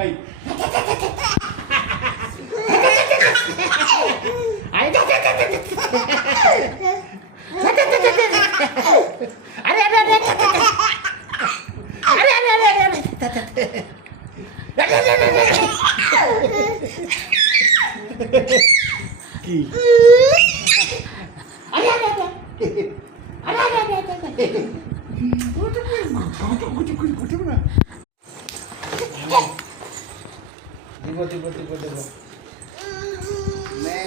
এই কি দিব নে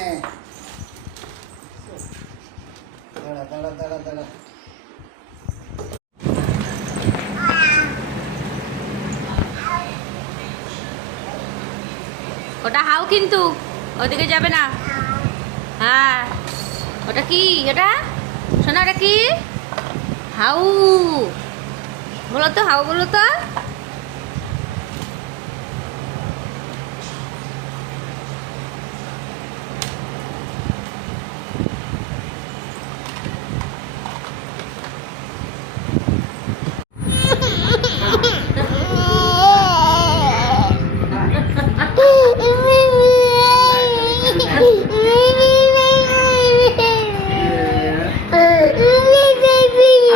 দাঁড়া দাঁড়া দাঁড়া দাঁড়া ওটা হাউ কিন্তু ওদিকে যাবে না। হ্যাঁ ওটা কি? ওটা শোনা, ওটা কি? হাউ বলো তো, হাউ বলো তো।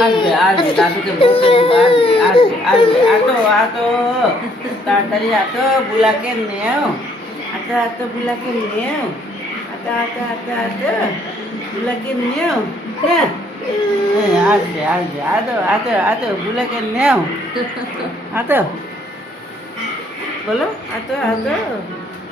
আসবে আসবে দাদুকে বসে আসবে আসবে আসবে আতো আতো তাড়াতাড়ি আতো বুলাকে নেও আতো আতো বুলাকে নেও আতো আতো আতো আতো বুলাকে নেও হ্যাঁ আসবে আসবে আতো আতো আতো বুলাকে নেও আতো বলো আতো আতো